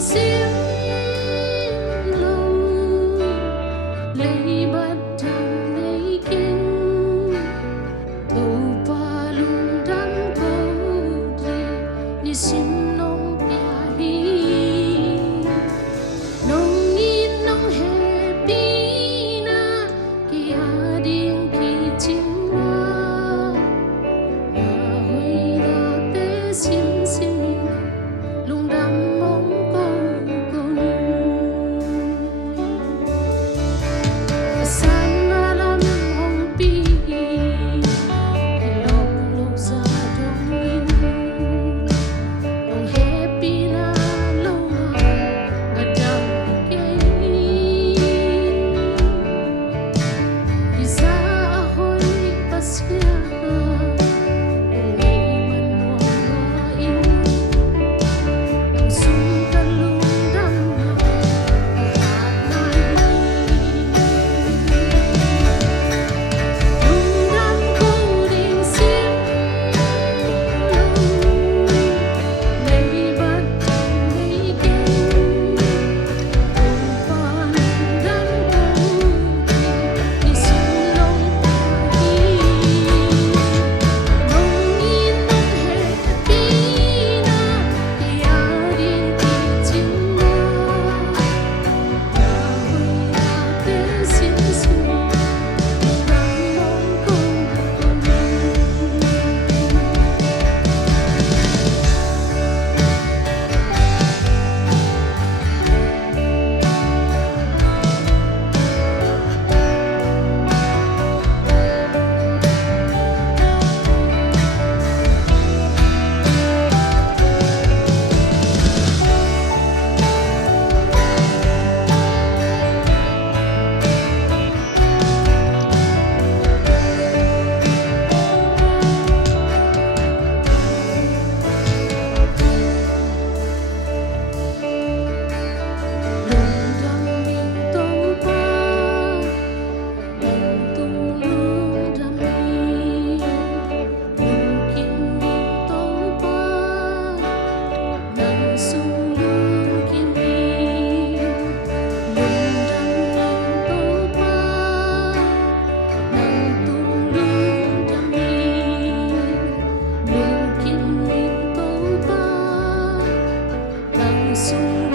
xiêm lâu lấy bắt đằng lấy kinh tàu ba lung đắm câu đi ni xin nông bia hi nông in nông hè pina kia điên kỳ chính hoa nhà huy đã té xin xin lung đắm mong câu câu san alam hong pi lòng lâu ra đông in nông hè pina lâu ở đằng kia đi ra hồi pasia so